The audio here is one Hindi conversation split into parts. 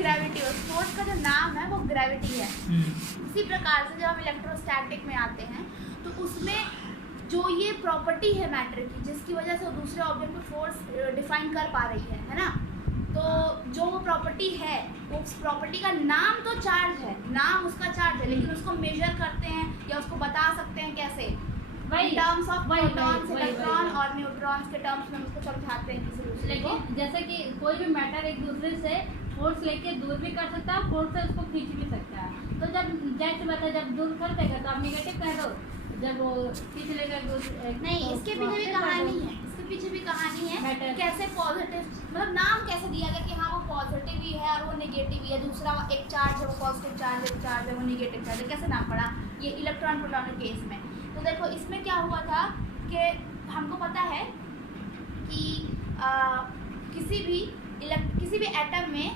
ग्रेविटी, उस फोर्स का जो नाम है वो ग्रेविटी है। इसी प्रकार से जब हम इलेक्ट्रोस्टैटिक में आते हैं तो उसमें जो ये प्रॉपर्टी है मैटर की, जिसकी वजह से वो दूसरे ऑब्जेक्ट पे फोर्स डिफाइन कर पा रही है ना, तो जो वो प्रॉपर्टी है, उस प्रॉपर्टी का नाम तो चार्ज है, नाम उसका चार्ज है, लेकिन उसको मेजर करते हैं या उसको बता सकते हैं कैसे, टर्म्स ऑफ प्रोटॉन्स, इलेक्ट्रॉन और न्यूट्रॉन्स के टर्म्स में उसको समझाते हैं किसी दूसरे को। जैसे कि कोई भी मैटर एक दूसरे से फोर्स लेके दूर भी कर सकता है, फोर्स से उसको खींच भी सकता है। तो जब जैसे बात है, जब दूर कर देगा तो आप नेगेटिव कह दो, जब वो खींच लेगा नहीं, इसके पीछे भी कहानी है, इसके पीछे भी कहानी है कैसे पॉजिटिव, मतलब नाम कैसे दिया गया कि हाँ वो पॉजिटिव ही है और वो नेगेटिव ही है, दूसरा एक चार्ज है वो पॉजिटिव चार्ज है वो नेगेटिव चार्ज है, कैसे नाम पड़ा ये इलेक्ट्रॉन प्रोटॉन के केस में। तो देखो इसमें क्या हुआ था कि हमको पता है कि किसी भी एटम में,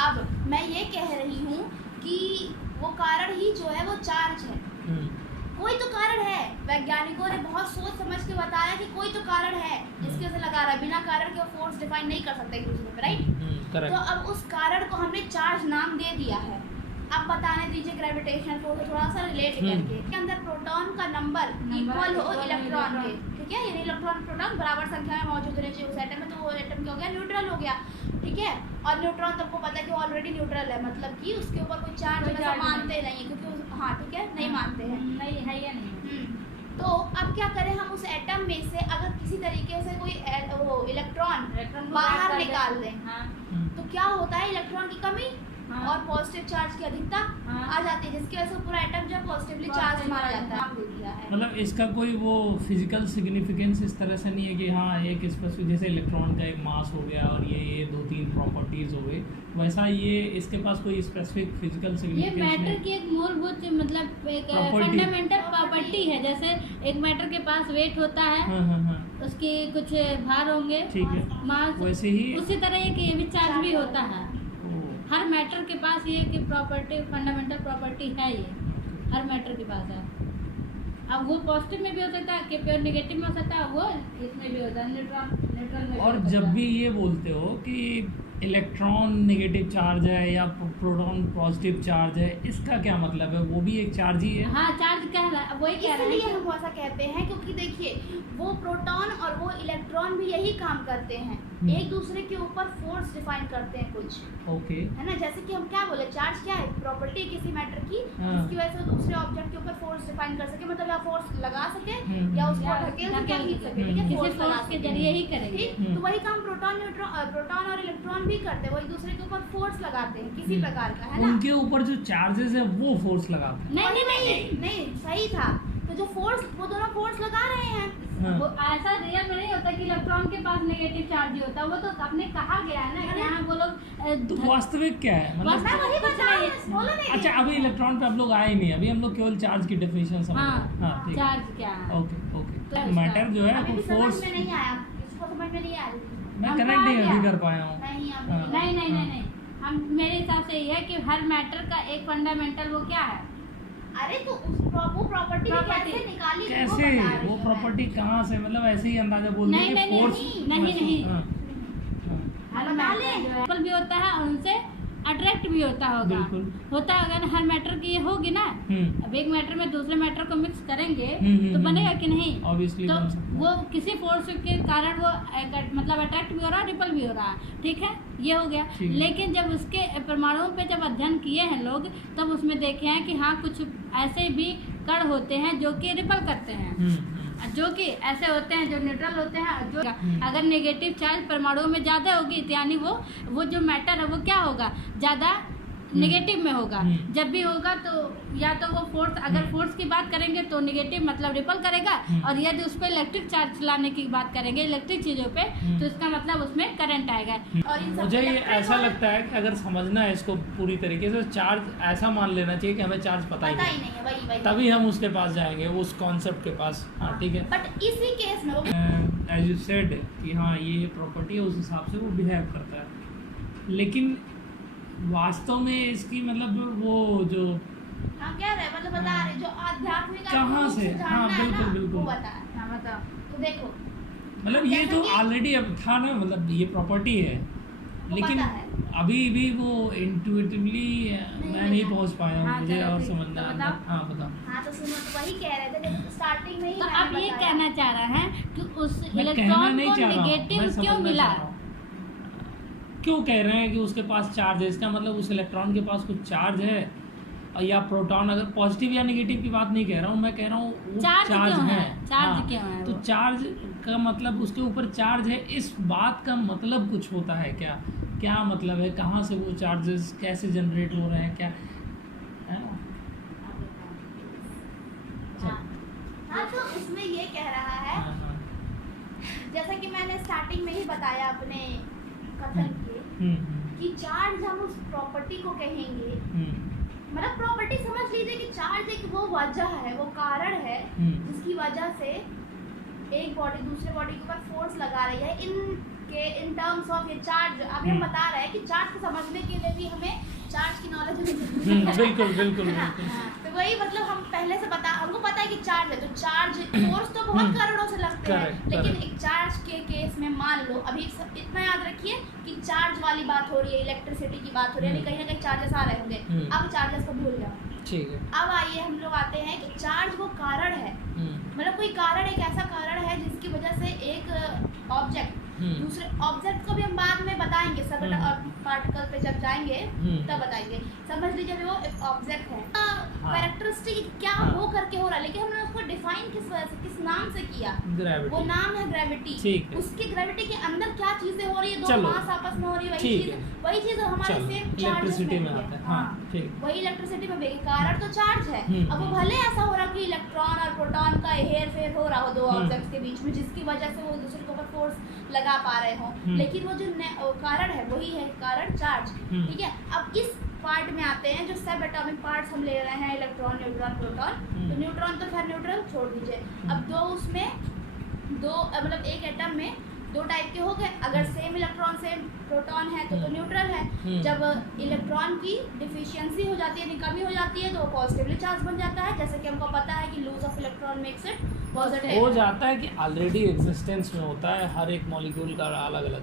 अब मैं ये कह रही हूँ कि वो कारण ही जो है वो चार्ज है, कोई तो कारण है, वैज्ञानिकों ने बहुत सोच समझ के बताया कि कोई तो कारण है जिसकी वजह से लगा रहा है, बिना कारण के वो फोर्स डिफाइन नहीं कर सकते एक दूसरे पे, राइट। तो अब उस कारण को हमने चार्ज नाम दे दिया है। अब बताने दीजिए ग्रेविटेशनल फोर्स को थोड़ा सा रिलेट करके, के अंदर प्रोटॉन का नंबर इक्वल हो इलेक्ट्रॉन के, ठीक है, यानी इलेक्ट्रॉन प्रोटॉन बराबर संख्या में मौजूद रहने चाहिए उस एटम में, तो वो एटम क्या हो गया, न्यूट्रल हो गया, ठीक है। और न्यूट्रॉन तो आपको पता है कि ऑलरेडी न्यूट्रल है, मतलब कि उसके ऊपर कोई चार्ज वैसा मानते नहीं, क्योंकि हाँ ठीक है, नहीं मानते हैं, नहीं है या नहीं। तो अब क्या करें हम, उस एटम में से अगर किसी तरीके से कोई वो इलेक्ट्रॉन बाहर निकाल दें तो क्या होता है, इलेक्ट्रॉन की कमी और पॉजिटिव चार्ज की अधिकता आ जाती है, जिसकी वजह से पूरा एटम जो पॉजिटिवली चार्ज मारा जाता है। मतलब इसका कोई वो फिजिकल सिग्निफिकेंस इस तरह से नहीं है कि हाँ एक स्पेसिफिक, जैसे इलेक्ट्रॉन का एक मास हो गया और ये 2-3 प्रॉपर्टीज हो गई, वैसा ये इसके पास कोई स्पेसिफिक फिजिकल सिग्निफिकेंस ये मैटर की एक मूलभूत मतलब एक फंडामेंटल प्रॉपर्टी है। जैसे एक मैटर के पास वेट होता है, उसके कुछ भार होंगे, ठीक है, मास, वैसे ही उसी तरह एक ये भी चार्ज भी होता है। हर मैटर के पास ये कि प्रॉपर्टी, फंडामेंटल प्रॉपर्टी है, ये हर मैटर के पास है। अब वो पॉजिटिव में भी हो सकता है, कि प्योर नेगेटिव में हो सकता है, वो इसमें भी होता है, न्यूट्रल में। और जब भी ये बोलते हो कि इलेक्ट्रॉन नेगेटिव चार्ज है या प्रोटॉन पॉजिटिव चार्ज है, इसका क्या मतलब है, वो भी एक चार्ज ही है। हाँ, चार्ज कह रहा है, वही कह रहा है, इसलिए हम ऐसा कहते हैं क्योंकि देखिए वो प्रोटॉन और वो इलेक्ट्रॉन भी यही काम करते हैं, एक दूसरे के ऊपर फोर्स डिफाइन करते हैं कुछ, ओके, है ना। जैसे कि हम क्या बोले, चार्ज क्या है, प्रॉपर्टी किसी मैटर की जिसकी वजह से दूसरे ऑब्जेक्ट के ऊपर फोर्स डिफाइन कर सके, मतलब या फोर्स लगा सके या उसको धकेल सके, खींच सके, ठीक है, फोर्स के जरिए ही करेंगे। तो वही काम प्रोटॉन और इलेक्ट्रॉन भी करते हैं, वो एक दूसरे के ऊपर फोर्स लगाते हैं किसी प्रकार का, है ना। उनके ऊपर जो चार्जेस है वो फोर्स लगाते हैं। नहीं, सही था, तो जो फोर्स, वो दोनों फोर्स लगा रहे हैं। वो ऐसा रियल में नहीं होता कि इलेक्ट्रॉन के पास नेगेटिव चार्ज ही होता है, वो तो आपने कहा गया है ना कि यहाँ वो लोग, तो वास्तविक क्या है, मतलब मैं वही बता रही हूँ, बोलो नहीं। अच्छा, अभी इलेक्ट्रॉन पे हम लोग आए नहीं, अभी हम लोग केवल चार्ज की डेफिनेशन समझ रहे हैं। चार्ज क्या है, ओके, मैटर जो है वो फोर्स में नहीं आया, इसको समझ में नहीं आया, मैं कनेक्ट नहीं कर पाया हूँ। नहीं, हम मेरे हिसाब से ये है कि हर मैटर का एक फंडामेंटल वो क्या है। अरे तो वो प्रॉपर्टी कैसे निकाली, कैसे वो प्रॉपर्टी कहाँ से, मतलब ऐसे ही अंदाजा बोल नहीं, हर भी होता है और उनसे अट्रैक्ट भी होता होगा ना, हर मैटर की ये होगी ना। अब एक मैटर में दूसरे मैटर को मिक्स करेंगे तो बनेगा कि नहीं, ऑब्वियसली। तो वो किसी फोर्स के कारण वो मतलब अट्रैक्ट भी हो रहा है, रिपल भी हो रहा है, ठीक है, ये हो गया। लेकिन जब उसके परमाणुओं पे जब अध्ययन किए हैं लोग, तब उसमें देखे हैं कि हाँ कुछ ऐसे भी कण होते हैं जो कि रिपल करते हैं, जो कि ऐसे होते हैं जो न्यूट्रल होते हैं, जो अगर नेगेटिव चार्ज परमाणुओं में ज़्यादा होगी तो यानी वो जो मैटर है वो क्या होगा, ज़्यादा नेगेटिव में होगा। जब भी होगा तो या तो वो फोर्स, अगर फोर्स की बात करेंगे तो नेगेटिव मतलब रिपल करेगा, और यदि उस पर इलेक्ट्रिक चार्ज चलाने की बात करेंगे इलेक्ट्रिक चीज़ों पे, तो इसका मतलब उसमें करंट आएगा। और मुझे ये ऐसा लगता है कि अगर समझना है इसको पूरी तरीके से, चार्ज ऐसा मान लेना चाहिए कि हमें चार्ज पता ही नहीं है, वही तभी हम उसके पास जाएंगे, उस कॉन्सेप्ट के पास। हाँ ठीक है, बट इसी केस में एज यू सेड कि हाँ ये प्रॉपर्टी है, उस हिसाब से वो बिहेव करता है, लेकिन वास्तव में इसकी मतलब वो जो कह रहे मतलब बता रहे जो आध्यात्मिक कहाँ से, हाँ बिल्कुल वो बताओ। तो देखो मतलब ये तो ऑलरेडी अब था ना, मतलब ये प्रॉपर्टी है, लेकिन अभी भी वो इंट्यूटिवली मैं नहीं पहुंच पाया हूँ, हाँ, मुझे चलो और ठीक, समझना तो है। बताओ। हाँ बताओ। हाँ तो सुनो, तो वही कह रहे थे जब स्टार्टिंग में ही तो मैंने आप ये बताया। कहना चाह रहे हैं कि उस मैं कहना इलेक्ट्रॉन नहीं को चाह रहा हूँ, मैं नेगेटिव क्यों समझना मिला? चाह रहा हूँ। क्यों कह रहे हैं कि उसके पास चार्ज है? इसका मतलब उस इलेक्ट्रॉन के पास कुछ चार्ज है, और या प्रोटॉन, अगर पॉजिटिव या नेगेटिव की बात नहीं कह रहा हूँ, मैं कह रहा हूँ वो चार्ज क्यों है? चार्ज हाँ, क्यों है तो वो? चार्ज का मतलब उसके ऊपर चार्ज है, इस बात का मतलब कुछ होता है क्या? क्या मतलब है? कहाँ से वो चार्जेस कैसे जनरेट हो रहे हैं? क्या है? हाँ तो उसमें ये कह रहा है, हाँ, हाँ। जैसा कि मैंने स्टार्टिंग में ही बताया अपने कथन के, कि चार्ज हम उस प्रॉपर्टी को कहेंगे, मतलब प्रॉपर्टी समझ लीजिए कि चार्ज एक वो वजह है, वो कारण है जिसकी वजह से एक बॉडी दूसरे बॉडी के ऊपर फोर्स लगा रही है। इन टर्म्स ऑफ ये चार्ज, अभी हम बता रहे हैं कि चार्ज को समझने के लिए भी हमें चार्ज की नॉलेज होनी चाहिए। बिल्कुल बिल्कुल है ना? बिल्कुल। तो वही मतलब हम पहले से हमको पता है कि चार्ज है, तो चार्ज फोर्स तो बहुत करोड़ों से लगते हैं, Correct, लेकिन correct. एक चार्ज के केस में मान लो, अभी इतना याद रखिए कि चार्ज वाली बात हो रही है, इलेक्ट्रिसिटी की बात हो रही है, अभी कहीं ना कहीं चार्जेस आ रहे होंगे, अब चार्जेस को भूल जाओ। ठीक है। अब आइए हम लोग आते हैं कि चार्ज वो कारण है, मतलब कोई कारण, एक ऐसा कारण है जिसकी वजह से एक ऑब्जेक्ट दूसरे ऑब्जेक्ट को भी हम बाद में बताएंगे, सब पार्टिकल पे जब जाएंगे तब बताएंगे। समझ लीजिए वो एक ऑब्जेक्ट है, कैरेक्टरिस्टिक क्या हो करके हो रहा है, लेकिन हमने उसको डिफाइन किस वजह से, किस नाम से किया? ग्रेविटी। वो नाम है ग्रेविटी। उसकी ग्रेविटी के अंदर क्या चीजें हो रही है, दो मास आपस में हो रही है, वही चीज हमारे सेम चार्जेस में है। हाँ ठीक, वही इलेक्ट्रिसिटी में भी कारण तो चार्ज है। अब वो भले ऐसा हो रहा कि इलेक्ट्रॉन और प्रोटॉन का हेर फेर हो रहा हो दो ऑब्जेक्ट्स के बीच में, जिसकी वजह से वो दूसरे के ऊपर फोर्स लगा पा रहे हो, लेकिन वो जो कारण है वही है कारण चार्ज। ठीक है, अब इस पार्ट में आते हैं जो सब एटॉमिक पार्ट्स हम ले रहे हैं, इलेक्ट्रॉन, न्यूट्रॉन, प्रोटॉन। तो न्यूट्रॉन तो खैर न्यूट्रल छोड़ दीजिए, अब दो मतलब एक एटम में दो टाइप के हो गए। अगर सेम इलेक्ट्रॉन सेम प्रोटॉन है तो न्यूट्रल है। जब इलेक्ट्रॉन की डिफिशियंसी हो जाती है, यानी कमी हो जाती है, तो पॉजिटिवली चार्ज बन जाता है। जैसे कि हमको पता है कि lose of electron makes it positive हो जाता है कि ऑलरेडी एग्जिस्टेंस में होता है, हर एक मॉलिक्यूल का अलग अलग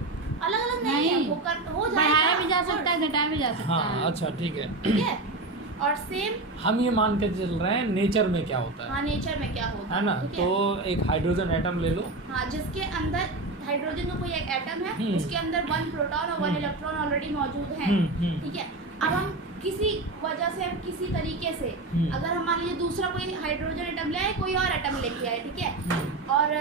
नहीं है, वो हो बढ़ाया भी जाएगा, जा सकता है, घटाया भी जा सकता हाँ है। अच्छा ठीक है। ठीक है। और सेम हम ये मान के चल रहे हैं नेचर में क्या होता है, हाँ नेचर में क्या होता है ना? तो एक हाइड्रोजन एटम ले लो, हाँ जिसके अंदर हाइड्रोजन का कोई एक एटम है, उसके अंदर 1 प्रोटॉन और 1 इलेक्ट्रॉन ऑलरेडी मौजूद है। ठीक है, अब हम किसी वजह से, हम किसी तरीके से, अगर हम मान लीजिए दूसरा कोई हाइड्रोजन एटम ले आए, कोई और एटम लेके आए, ठीक है, और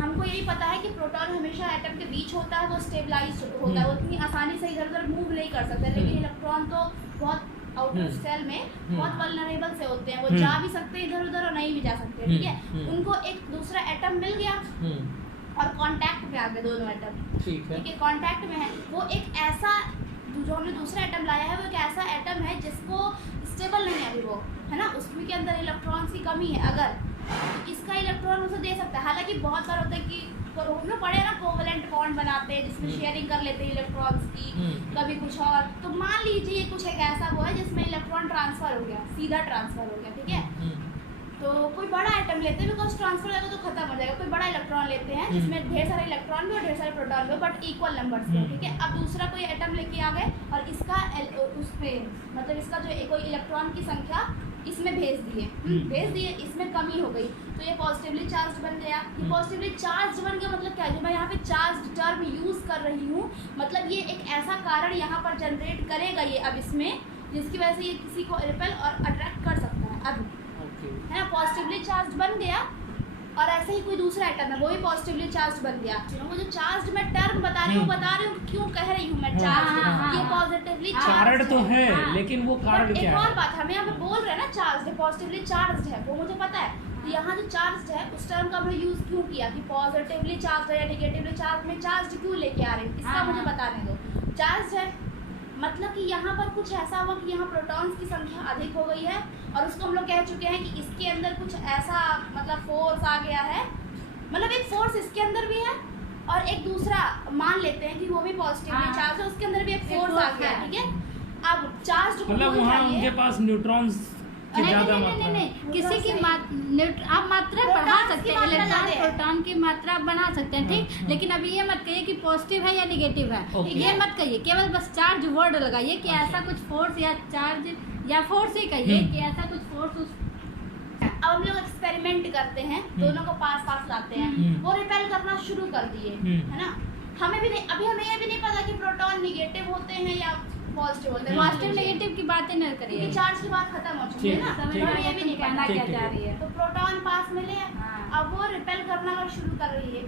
हमको यही पता है कि प्रोटॉन हमेशा एटम के बीच होता है, वो स्टेबलाइज होता है, वो इतनी आसानी से इधर उधर मूव नहीं कर सकता, लेकिन इलेक्ट्रॉन तो बहुत आउटर सेल में बहुत वल्नरेबल से होते हैं, वो जा भी सकते हैं इधर उधर और नहीं भी जा सकते। ठीक है, उनको एक दूसरा एटम मिल गया और कांटेक्ट में आ गए दोनों एटम। ठीक है, कांटेक्ट में है, वो एक ऐसा जो हमने दूसरा एटम लाया है, वो एक ऐसा एटम है जिसको स्टेबल नहीं है अभी वो, है ना, उसमें के अंदर इलेक्ट्रॉन्स की कमी है। अगर तो इसका इलेक्ट्रॉन उसे दे सकता है, हालांकि बहुत बार होता है कि उसमें पड़े ना कोवलेंट बॉन्ड बनाते हैं जिसमें शेयरिंग कर लेते हैं इलेक्ट्रॉन्स की, कभी कुछ और। तो मान लीजिए कुछ एक ऐसा वो है जिसमें इलेक्ट्रॉन ट्रांसफर हो गया, सीधा ट्रांसफर हो गया। ठीक है, तो कोई बड़ा आइटम लेते हैं, बिकॉज ट्रांसफर होगा तो खत्म हो जाएगा। कोई बड़ा इलेक्ट्रॉन लेते हैं जिसमें ढेर सारे इलेक्ट्रॉन भी और ढेर सारे प्रोटॉन भी, बट इक्वल नंबर्स के। ठीक है, अब दूसरा कोई एटम लेके आ गए और इसका उस पे मतलब इसका जो कोई इलेक्ट्रॉन की संख्या इसमें भेज दिए, इसमें कमी हो गई, तो ये पॉजिटिवली चार्ज बन गया। ये पॉजिटिवली चार्ज बन गया मतलब क्या है, जो मैं यहाँ पे चार्ज टर्म यूज कर रही हूँ, मतलब ये एक ऐसा कारण यहाँ पर जनरेट करेगा ये अब इसमें, जिसकी वजह से ये किसी को रिपेल और अट्रैक्ट कर सकता है। अब है ना, पॉजिटिवली चार्ज बन गया, और ऐसे ही कोई दूसरा एटम है वो भी पॉजिटिवली चार्ज बन गया। वो जो चार्ज मैं टर्म बता रही हूँ क्यों कह रही हूँ मैं चार्ज, ये पॉजिटिवली कारण तो है, लेकिन वो कारण क्या है? एक और बात, हमें यहाँ पे बोल रहे हैं ना चार्ज पॉजिटिवली चार्ज है, वो मुझे पता है। तो यहाँ जो चार्ज है उस टर्म का हमने यूज क्यों किया कि पॉजिटिवली चार्ज है या निगेटिवली चार्ज में चार्ज क्यों लेके आ रहे हैं, इसका मुझे बताने दो। चार्ज है मतलब कि यहाँ पर कुछ ऐसा हुआ कि यहाँ प्रोटॉन्स की संख्या अधिक हो गई है, और उसको हम लोग कह चुके हैं कि इसके अंदर कुछ ऐसा मतलब फोर्स आ गया है, मतलब एक फोर्स इसके अंदर भी है और एक दूसरा मान लेते हैं कि वो भी पॉजिटिवली चार्ज है, उसके अंदर भी एक फोर्स आ गया। ठीक है, अब चार्ज मतलब वहाँ उनके पास न्यूट्रॉन्स कि ज्यादा नहीं, मात्रा नहीं, में। किसी की आप मात्रा बढ़ा सकते हैं, इलेक्ट्रॉन प्रोटॉन की मात्रा आप बढ़ा सकते हैं, ठीक। लेकिन अभी ये मत कहिए कि पॉजिटिव है या निगेटिव है, ये मत कहिए, केवल बस चार्ज वर्ड लगाइए कि ऐसा कुछ फोर्स या चार्ज या फोर्स ही कहिए कि ऐसा कुछ फोर्स उस। अब हम लोग एक्सपेरिमेंट करते हैं, दोनों को पास पास लाते हैं, वो रिपेल करना शुरू कर दिए, है ना। हमें भी नहीं, अभी हमें ये भी नहीं पता कि प्रोटॉन निगेटिव होते हैं या पॉजिटिव होते हैं। पॉजिटिव नेगेटिव की बातें न करिए, क्योंकि चार्ज की बात खत्म हो चुकी है ना, समझ हमें ये भी नहीं कहना पता। क्या जा रही है। तो प्रोटॉन पास में ले, अब वो रिपेल करना अगर शुरू कर रही है,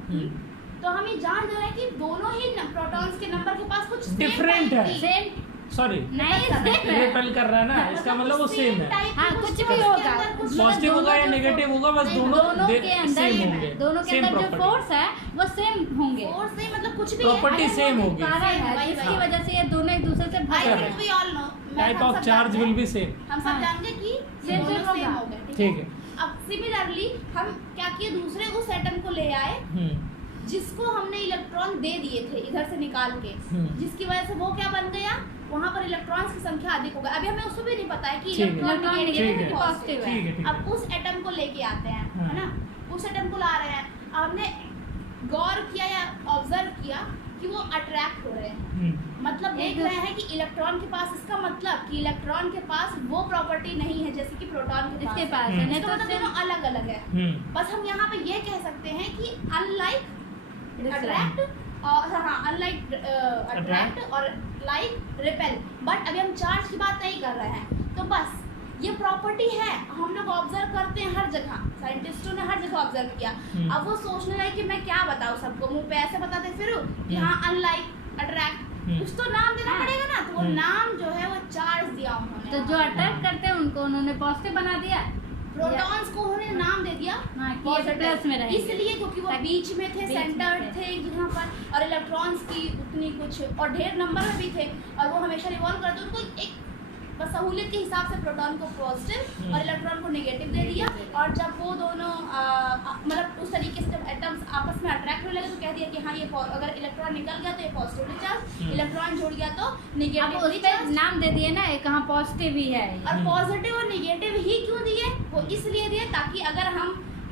तो हम ये जान रहे हैं कि दोनों ही प्रोटॉन्स के नंबर के पास कुछ डिफरेंट है, सेम सॉरी नहीं रिपेल कर रहा है ना, इसका मतलब वो सेम है। हाँ, कुछ भी होगा, पॉजिटिव होगा या नेगेटिव होगा, बस दोनों के अंदर सेम होंगे, दोनों के अंदर जो फोर्स है वो सेम होंगे, फोर्स नहीं मतलब कुछ भी प्रॉपर्टी सेम होगी, कारण है जिसकी वजह से ये दोनों एक दूसरे से भाग रहे हैं। We all know type of charge will be same, हम सब जानते कि सेम दोनों होगा। सेम हो गए, ठीक है। अब सिमिलरली हम क्या किए, दूसरे उस एटम को ले आए जिसको हमने इलेक्ट्रॉन दे दिए थे इधर से निकाल के, जिसकी वजह से वो क्या बन गया, वहाँ पर इलेक्ट्रॉन्स की संख्या अधिक हो गई। अभी हमें उसको भी नहीं पता है कि इलेक्ट्रॉन नेगेटिव है पॉजिटिव है। अब उस एटम को लेके आते हैं, है ना, उस एटम को ला रहे हैं, हमने गौर किया या ऑब्जर्व किया कि वो अट्रैक्ट हो रहे हैं, मतलब देख रहे हैं कि इलेक्ट्रॉन के पास, इसका मतलब कि इलेक्ट्रॉन के पास वो प्रॉपर्टी नहीं है जैसे कि प्रोटॉन के पास है, नहीं तो दोनों अलग अलग है। बस हम यहाँ पे ये कह सकते हैं कि अनलाइक अट्रैक्ट और अनलाइक अट्रैक्ट और लाइक रिपेल, बट अभी हम चार्ज की बात नहीं कर रहे हैं। तो बस ये प्रॉपर्टी है, हम लोग ऑब्जर्व करते हैं हर जगह, साइंटिस्टों ने हर जगह ऑब्जर्व किया। अब वो सोचने लगे कि मैं क्या बताऊँ सबको, मुंह पे ऐसे बताते फिर कि हाँ अनलाइक अट्रैक्ट, कुछ तो नाम देना पड़ेगा ना, तो वो नाम जो है वो चार्ज दिया उन्होंने। तो जो अट्रैक्ट करते हैं उनको उन्होंने पॉजिटिव बना दिया, प्रोटॉन्स को उन्होंने नाम दे दिया प्लस में रहेंगे, इसलिए क्योंकि वो बीच में थे, सेंटर्ड थे एक जगह पर, और इलेक्ट्रॉन्स की उतनी कुछ और ढेर नंबर में भी थे, और वो हमेशा रिवॉल्व करते, उनको एक बस सहूलियत के हिसाब से प्रोटॉन को पॉजिटिव और इलेक्ट्रॉन को नेगेटिव दे दिया। और जब वो दोनों मतलब उस तरीके से जब एटम्स आपस में अट्रैक्ट होने लगे तो कह दिया कि हाँ ये अगर इलेक्ट्रॉन निकल गया तो ये पॉजिटिवली चार्ज, इलेक्ट्रॉन जुड़ गया तो नेगेटिवली चार्ज। नाम दे दिए ना, एक कहाँ पॉजिटिव ही है, और पॉजिटिव और नेगेटिव ही क्यों दिए, वो इसलिए दिए ताकि अगर हम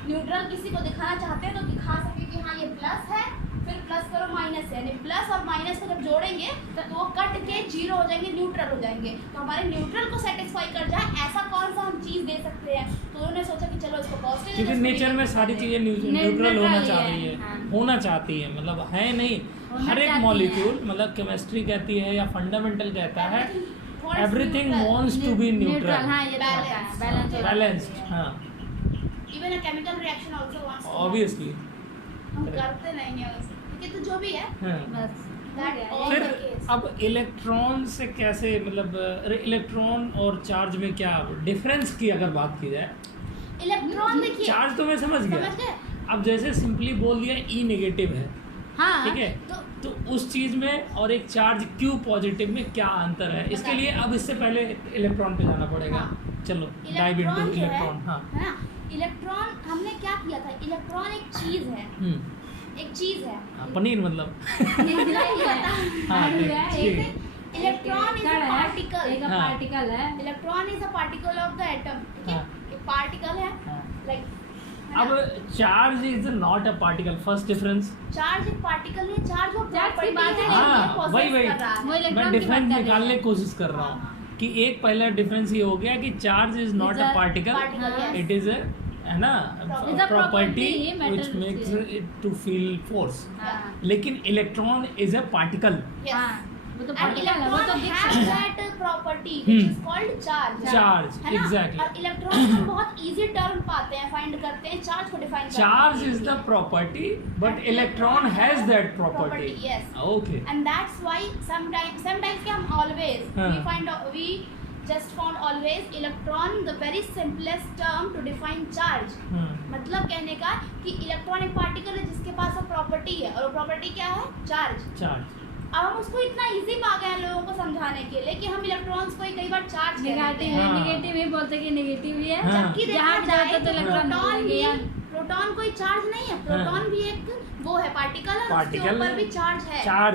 न्यूट्रल किसी को दिखाना चाहते हैं तो दिखा सके कि हाँ ये प्लस है, फिर प्लस करो माइनस है, यानी प्लस और माइनस को जब जोड़ेंगे तो वो कट के जीरो हो जाएंगे, न्यूट्रल हो जाएंगे। तो हमारे न्यूट्रल को सेटिस्फाई कर जाए ऐसा कौन सा हम चीज़ दे सकते हैं, तो उन्होंने सोचा कि चलो इसको पॉजिटिव, क्योंकि नेचर में सारी चीजें न्यूट्रल होना चाह रही है, होना चाहती है, मतलब है नहीं, हर एक मॉलिक्यूल, मतलब केमिस्ट्री कहती है या फंडामेंटल कहता है everything wants to be neutral, balanced. हाँ, even a chemical reaction also wants, obviously हम करते नहीं है वैसे, ठीक है, तो जो भी है बस। फिर अब इलेक्ट्रॉन से कैसे, मतलब इलेक्ट्रॉन और चार्ज में क्या डिफरेंस की अगर बात की जाए, इलेक्ट्रॉन देखिए, चार्ज तो मैं समझ गया, अब जैसे सिंपली बोल दिया ई नेगेटिव है, हाँ, ठीक है, तो उस चीज में और एक चार्ज क्यू पॉजिटिव में क्या अंतर है, इसके लिए अब इससे पहले इलेक्ट्रॉन पे जाना पड़ेगा। चलो डाइव इनटू इलेक्ट्रॉन। हाँ, है ना, इलेक्ट्रॉन हमने क्या किया था, इलेक्ट्रॉन एक चीज है, एक चीज है, पनीर मतलब इलेक्ट्रॉन इज अ पार्टिकल, एक पार्टिकल है, electron is a particle of the atom, ठीक है, एक पार्टिकल है, लाइक। अब charge is not a particle, first difference, charge एक पार्टिकल है, चार्ज वो प्रॉपर्टी बात है, हाँ वही मैं डिफरेंस निकालने की कोशिश कर रहा हूँ कि एक पहला डिफरेंस ये हो गया कि charge is not a particle, it is है ना property which makes it to feel force, लेकिन इलेक्ट्रॉन इज अ पार्टिकल, वो तो and पार्टिकल है, वो तो electron दिख has सकता है। that property which is called charge, charge, है ना? एग्जैक्टली, और इलेक्ट्रॉन हम बहुत इजी टर्म पाते हैं, फाइंड करते हैं, चार्ज को डिफाइन करते हैं, charge is the property but electron has that property, yes, okay, and that's why sometimes क्या हम always we just found always electron the very simplest term to define charge, मतलब कहने का कि इलेक्ट्रॉन एक पार्टिकल है जिसके पास वो प्रॉपर्टी है, और वो प्रॉपर्टी क्या है, चार्ज। अब हम उसको इतना इजी पा गए हैं लोगों को समझाने के लिए कि हम इलेक्ट्रॉन्स को कई बार चार्ज नेगेटिव है, नेगेटिव ही बोलते कि नेगेटिव ही है, जबकि देखा जाए तो प्रोटॉन कोई चार्ज नहीं है, प्रोटॉन भी एक वो है पार्टिकल है, उसके ऊपर भी चार्ज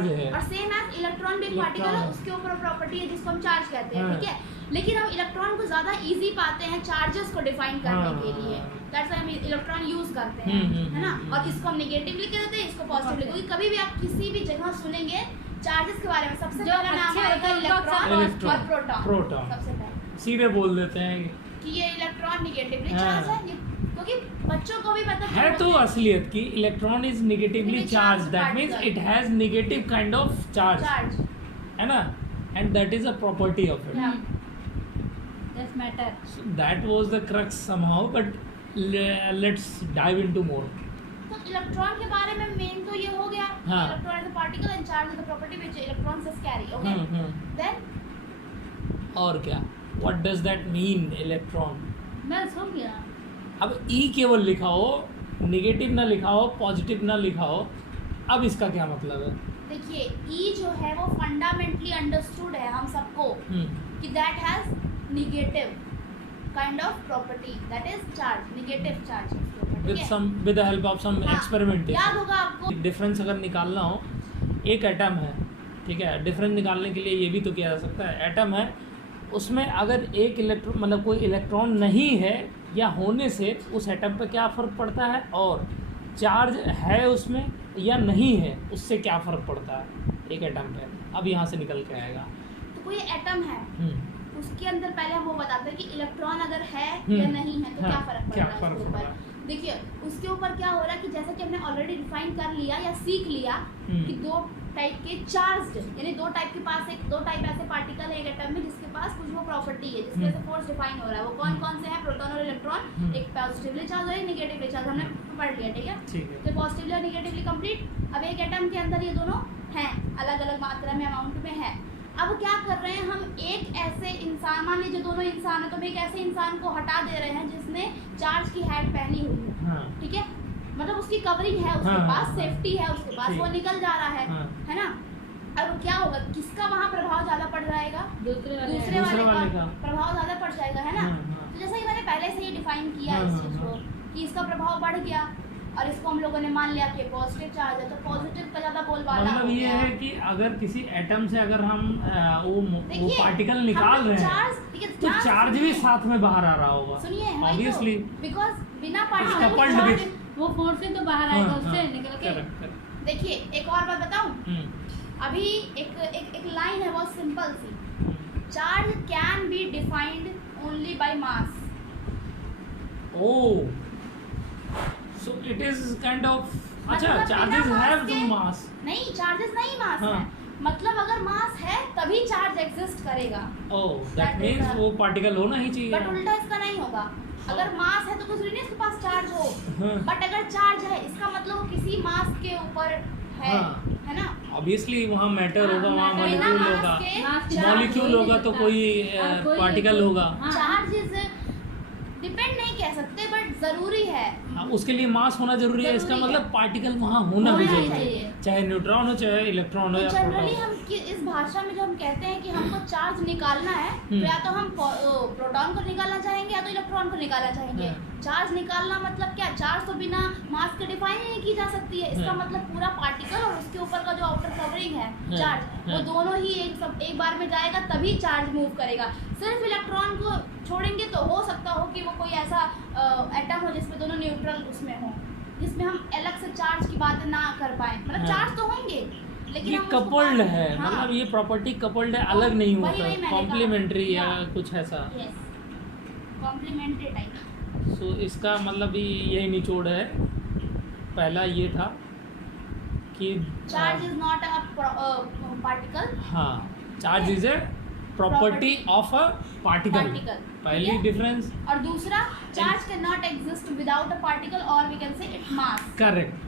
है, और सेम एज इलेक्ट्रॉन भी एक पार्टिकल है, उसके ऊपर प्रॉपर्टी है जिसको हम चार्ज कहते हैं, ठीक है। लेकिन हम इलेक्ट्रॉन को ज्यादा इजी पाते हैं चार्जेस को डिफाइन करने के लिए, दैट्स व्हाई हम इलेक्ट्रॉन यूज करते हैं, है ना। और इसको हम नेगेटिव लिख देते हैं, इसको पॉजिटिव लिख, क्योंकि कभी भी आप किसी भी जगह सुनेंगे चार्जेस के बारे में सबसे पहला नाम आएगा इलेक्ट्रॉन और प्रोटॉन, सबसे पहले सीधे बोल देते हैं कि ये इलेक्ट्रॉन नेगेटिवली चार्ज है, क्योंकि बच्चों को भी पता है तो असलियत की electron is negatively charge, that means it has negative kind of charge, है ना, and that is a property of it, Just matter. so that was the crux somehow, but let's dive into more. तो इलेक्ट्रॉन के बारे में मेन तो ये हो गया, electron is a particle and charge is the property which electrons is carry, okay. Then और क्या, what does that mean electron? बस हो गया। अब ई केवल लिखा हो, नेगेटिव ना लिखा हो, पॉजिटिव ना लिखा हो, अब इसका क्या मतलब है? देखिए ई जो है वो फंडामेंटली अंडरस्टूड है हम सबको कि that has negative kind of property, that is charge, negative charge with the help of some experimentation. याद होगा आपको। डिफरेंस अगर निकालना हो, एक एटम है, ठीक है, डिफरेंस निकालने के लिए ये भी तो किया जा सकता है, एटम है उसमें अगर एक इलेक्ट्रॉन मतलब कोई इलेक्ट्रॉन नहीं है या होने से उस एटम पर क्या फ़र्क पड़ता है, और चार्ज है उसमें या नहीं है उससे क्या फ़र्क पड़ता है एक एटम पे। अब यहाँ से निकल के आएगा तो कोई एटम है उसके अंदर पहले हम वो बताते हैं कि इलेक्ट्रॉन अगर है या नहीं है तो क्या फ़र्क पड़ रहा है उसके ऊपर। देखिए उसके ऊपर क्या हो रहा है कि जैसा कि हमने ऑलरेडी डिफाइन कर लिया या सीख लिया कि दो टाइप के चार्ज, यानी दो टाइप ऐसे पार्टिकल है एक एटम में जिसके पास कुछ वो प्रॉपर्टी है जिसके वजह से फोर्स डिफाइन हो रहा है। वो कौन कौन से हैं? प्रोटॉन और इलेक्ट्रॉन, एक पॉजिटिवली चार्ज और एक नेगेटिवली चार्ज, हमने पढ़ लिया, ठीक है। तो पॉजिटिवली और नेगेटिवली कंप्लीट। अब एक एटम के अंदर ये दोनों हैं, अलग अलग मात्रा में, अमाउंट में है। अब क्या कर रहे हैं हम, एक ऐसे इंसान, मान लीजिए दोनों इंसान है तो हम एक ऐसे इंसान को हटा दे रहे हैं जिसने चार्ज की हैट पहनी हुई है, ठीक है, मतलब उसकी कवरिंग है उसके पास, सेफ्टी है उसके पास, वो निकल जा रहा है ना। अब क्या होगा, किसका वहाँ प्रभाव ज्यादा पड़ जाएगा? दूसरे वाले का प्रभाव ज्यादा पड़ जाएगा, है ना। तो जैसा कि मैंने पहले से ही डिफाइन किया इस चीज को कि इसका प्रभाव बढ़ गया और इसको हम लोगों ने मान लिया कि पॉजिटिव चार्ज है तो पॉजिटिव का ज्यादा बोलबाला हो गया। मतलब ये है कि अगर किसी एटम से अगर हम वो पार्टिकल निकाल रहे हैं तो चार्ज भी साथ में बाहर आ रहा होगा। सुनिए ऑब्वियसली, बिकॉज बिना पार्टिकल वो फोर्स से तो बाहर आएगा, उससे निकल के। देखिए एक और बात बताऊं, अभी एक लाइन है बहुत सिंपल सी, charge can be defined only by mass. Oh, so it is kind of अच्छा, चार्जेस हैव सम मास। नहीं, चार्जेस नहीं मास है, मतलब अगर मास है तभी चार्ज एग्जिस्ट करेगा। ओह, दैट मींस वो पार्टिकल होना ही चाहिए। बट उल्टा इसका नहीं होगा, अगर मास है तो कुछ नहीं इसके पास चार्ज हो, बट अगर चार्ज है इसका मतलब वो किसी मास के ऊपर है ना। ऑब्वियसली वहाँ मैटर होगा, वहाँ मॉलिक्यूल होगा तो कोई पार्टिकल होगा। चार्ज इज डिपेंड नहीं कह सकते बट जरूरी है, उसके लिए मास होना जरूरी है, इसका मतलब पार्टिकल वहाँ होना भी चाहिए, चाहे न्यूट्रॉन हो चाहे इलेक्ट्रॉन हो या प्रोटॉन। जनरली हम इस भाषा में जो हम कहते हैं कि हमको चार्ज निकालना है तो या तो हम प्रोटॉन को निकालना चाहेंगे या तो इलेक्ट्रॉन को निकालना चाहेंगे। चार्ज निकालना मतलब क्या, चार्ज तो बिना मास के डिफाइन नहीं की जा सकती है। इसका मतलब पूरा पार्टिकल और उसके ऊपर का जो आउटर कवरिंग है चार्ज, वो दोनों ही एक बार में जाएगा तभी चार्ज मूव करेगा। सिर्फ इलेक्ट्रॉन को छोड़ेंगे तो हो सकता हो कि वो कोई ऐसा एटम हो जिसमें दोनों न्यूट्रल उसमें हो, जिसमें हम अलग से चार्ज की बात ना कर पाए। मतलब चार्ज तो होंगे लेकिन ये कपल्ड है, मतलब ये प्रॉपर्टी कपल्ड है, अलग नहीं होता, कॉम्प्लीमेंट्री या कुछ ऐसा। Complementary type. सो इसका मतलब यही निचोड़ है। पहला ये था कि charge is not a particle. हाँ, charge is a property of a particle, पहली डिफरेंस। और दूसरा, charge can not exist without a particle और we can say it mass. Correct,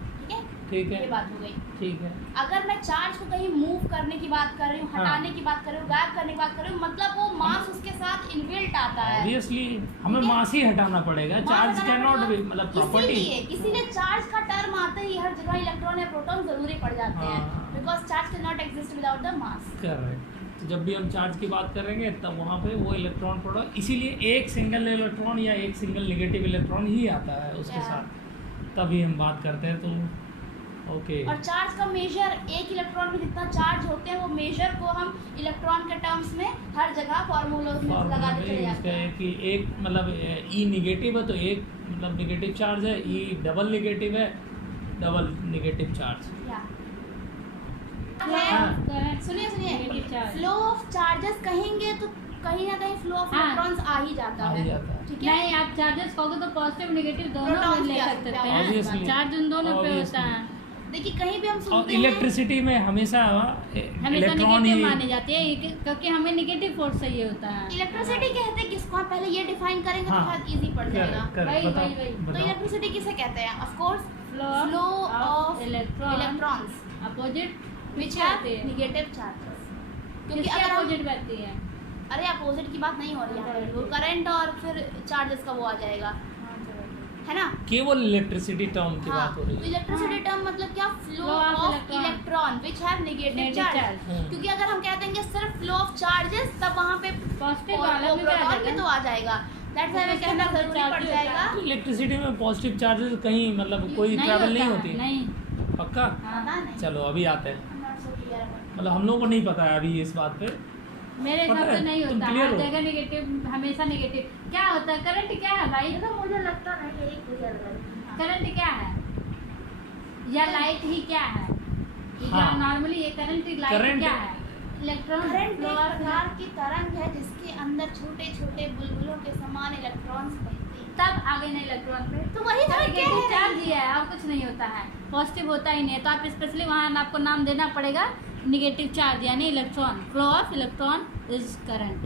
ठीक है, ये बात हो गई। ठीक है। अगर मैं चार्ज को कहीं मूव करने की बात कर रही हूँ, हटाने की बात कर रही हूँ, गायब करने की बात कर रही हूँ, मतलब वो मास उसके साथ इनबिल्ट आता है। ऑब्वियसली हमें मास ही हटाना पड़ेगा, चार्ज कैन नॉट बी, मतलब प्रॉपर्टी। इसीलिए चार्ज का टर्म आते ही हर जगह इलेक्ट्रॉन या प्रोटॉन जरूरी पड़ जाते हैं, because charge can not exist without the mass. Correct. तो जब भी हम चार्ज की बात करेंगे तब वहाँ पे वो इलेक्ट्रॉन प्रोटॉन, इसीलिए एक सिंगल इलेक्ट्रॉन या एक सिंगल नेगेटिव इलेक्ट्रॉन ही आता है उसके साथ। तभी हम बात करते हैं, तो ओके। और चार्ज का मेजर, एक इलेक्ट्रॉन में जितना चार्ज होते हैं वो मेजर को हम इलेक्ट्रॉन के टर्म्स में हर जगह फॉर्मूलोज में लगाते चले जाते हैं कि एक मतलब ई निगेटिव है तो एक मतलब निगेटिव चार्ज है, ई डबल निगेटिव है, डबल निगेटिव चार्ज। सुनिए Negative charge। Flow of charges कहेंगे तो कहीं ना कहीं फ्लो ऑफ हाँ। इलेक्ट्रॉन्स आ ही जाता है, ठीक है। नहीं, आप चार्जेस कहोगे तो पॉजिटिव नेगेटिव दोनों Protons में ले भी आ सकते सकते हैं, Obviously। चार्ज उन दोनों पे होता Obviously। है। देखिए कहीं भी हम और सुनते हैं इलेक्ट्रिसिटी में हमेशा हमेशा इलेक्ट्रॉन नेगेटिव ही मानी जाती है क्योंकि हमें नेगेटिव फोर्स चाहिए होता है। इलेक्ट्रिसिटी कहते हैं किसको, हम पहले ये डिफाइन करेंगे हाँ। तो बहुत इजी पड़ जाएगा। वही, वही। तो इलेक्ट्रिसिटी किसे कहते हैं? Of course flow of electron electrons opposite which have negative charges. क्योंकि किसके अगर हम अपोजिट बैठती है? अरे अपोजिट की बात नहीं हो रही है, वो करंट और फिर चार्जेस का वो आ जाएगा, है ना। केवल इलेक्ट्रिसिटी टर्म की हाँ, बात हो रही तो है। इलेक्ट्रिसिटी टर्म मतलब क्या? Flow Flow of of electron। Electron which have negative Negative charge. charge। क्योंकि अगर हम कह देंगे सिर्फ फ्लो ऑफ चार्जेस तब वहाँ पे पॉजिटिव वाला भी आ प्रोटॉन भी जाएगा। तो आ जाएगा। दैट्स व्हाई हमें कहना जरूरी पड़ जाएगा। तो इलेक्ट्रिसिटी में पॉजिटिव चार्जेस कहीं मतलब कोई ट्रैवल नहीं होती है? नहीं, पक्का? पता नहीं। चलो अभी आते हैं, I'm not so clear about it। मतलब हम लोगों को नहीं पता है अभी इस बात पे। मेरे हिसाब पता से है? नहीं तुम होता, clear हर हो? जगह नेगेटिव, हमेशा नेगेटिव। क्या होता है करंट? क्या है भाई? तो मुझे लगता नहीं यही क्लियर कर। करंट क्या है या लाइट ही क्या है? हाँ। नॉर्मली ये करंट लाइट Current- क्या है? इलेक्ट्रॉन करंट फ्लो एक ऑफ प्रकार की तरंग है जिसके अंदर छोटे छोटे बुलबुलों के समान इलेक्ट्रॉन्स बहते हैं। तब आगे नहीं इलेक्ट्रॉन पे तो वही था क्या है? चार्ज ही है और कुछ नहीं होता है, पॉजिटिव होता ही नहीं है। तो आप स्पेशली वहाँ आपको नाम देना पड़ेगा नेगेटिव चार्ज यानी electron. Flow of electron is current.